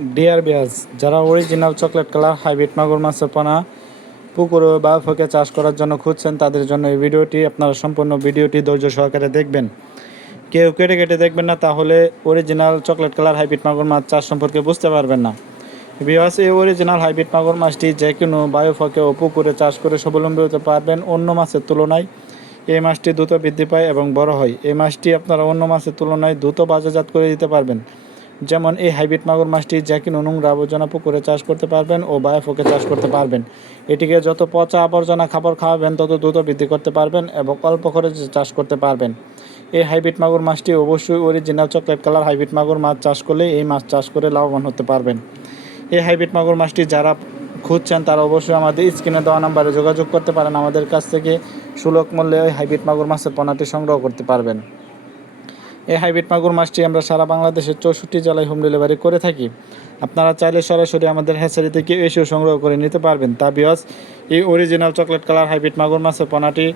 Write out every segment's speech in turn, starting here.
Deer বিয়ার্স, যারা original chocolate colour hybrid মাগুর মাছের পোনা পুকুরে বা ফোকে চাষ করার জন্য খুঁজছেন, তাদের জন্য এই ভিডিওটি। আপনারা সম্পূর্ণ ভিডিওটি ধৈর্য সহকারে দেখবেন, কেউ কেটে কেটে দেখবেন না, তাহলে অরিজিনাল চকলেট কালার হাইব্রিড মাগুর মাছ চাষ সম্পর্কে বুঝতে পারবেন না। বিয়ার্স, এই অরিজিনাল হাইব্রিড মাগুর মাছটি যে কোনো বায়োফকে ও পুকুরে চাষ করে স্বাবলম্বী হতে পারবেন। অন্য মাছের তুলনায় এই মাছটি দ্রুত বৃদ্ধি পায় এবং বড় হয়। এই মাছটি আপনারা অন্য মাছের তুলনায় দ্রুত বাজারজাত করে দিতে পারবেন। যেমন এই হাইব্রিড মাগুর মাছটি যে কোনো নোংরা আবর্জনা পুকুরে চাষ করতে পারবেন ও বায়োফকে চাষ করতে পারবেন। এটিকে যত পচা আবর্জনা খাবার খাওয়াবেন তত দ্রুত বৃদ্ধি করতে পারবেন এবং অল্প খরচে চাষ করতে পারবেন। এই হাইব্রিড মাগুর মাছটি অবশ্যই অরিজিনাল চকলেট কালার হাইব্রিড মাগুর মাছ চাষ করলে এই মাছ চাষ করে লাভবান হতে পারবেন। এই হাইব্রিড মাগুর মাছটি যারা খুঁজছেন তারা অবশ্যই আমাদের স্ক্রিনে দেওয়া নাম্বারে যোগাযোগ করতে পারেন। আমাদের কাছ থেকে সুলভ মূল্যে এই হাইব্রিড মাগুর মাছের পোনাটি সংগ্রহ করতে পারবেন। এই হাইব্রিড মাগুর মাছটি আমরা সারা বাংলাদেশের 64 জেলায় হোম ডেলিভারি করে থাকি। আপনারা চাইলে সরাসরি আমাদের হ্যাচারি থেকে এসেও সংগ্রহ করে নিতে পারবেন। তা বিয়স, এই অরিজিনাল চকলেট কালার হাইব্রিড মাগুর মাছের পোনাটি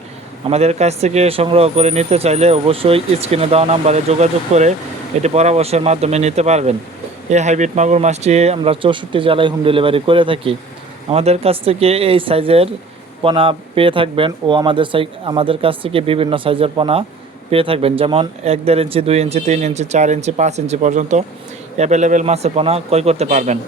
আমাদের কাছ থেকে সংগ্রহ করে নিতে চাইলে অবশ্যই স্ক্রিনে দেওয়া নাম্বারে যোগাযোগ করে এটি পরামর্শের মাধ্যমে নিতে পারবেন। এই হাইব্রিড মাগুর মাছটি আমরা 64 জেলায় হোম ডেলিভারি করে থাকি। আমাদের কাছ থেকে এই সাইজের পোনা পেয়ে থাকবেন ও আমাদের কাছ থেকে বিভিন্ন সাইজের পোনা পেয়ে থাকবেন, যেমন 1.5 ইঞ্চি, 2 ইঞ্চি, 3 ইঞ্চি, 4 ইঞ্চি, 5 ইঞ্চি পর্যন্ত অ্যাভেলেবেল মাছের পোনা ক্রয় করতে পারবেন।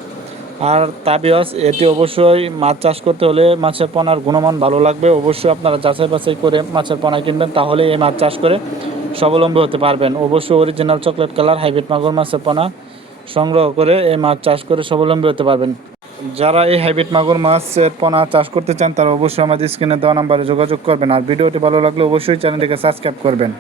আর তা বিয়স, এটি অবশ্যই মাছ চাষ করতে হলে মাছের পোনার গুণমান ভালো লাগবে। অবশ্যই আপনারা যাচাই বাছাই করে মাছের পোনা কিনবেন, তাহলে এই মাছ চাষ করে স্বাবলম্বী হতে পারবেন। অবশ্যই অরিজিনাল চকলেট কালার হাইব্রিড মাগুর মাছের পোনা সংগ্রহ করে এই মাছ চাষ করে স্বাবলম্বী হতে পারবেন। যারা এই হাইব্রিড মাগুর মাছের পোনা চাষ করতে চান তারা অবশ্যই আমাদের স্ক্রিনে দেওয়া নাম্বারে যোগাযোগ করবেন। আর ভিডিওটি ভালো লাগলে অবশ্যই চ্যানেলটিকে সাবস্ক্রাইব করবেন।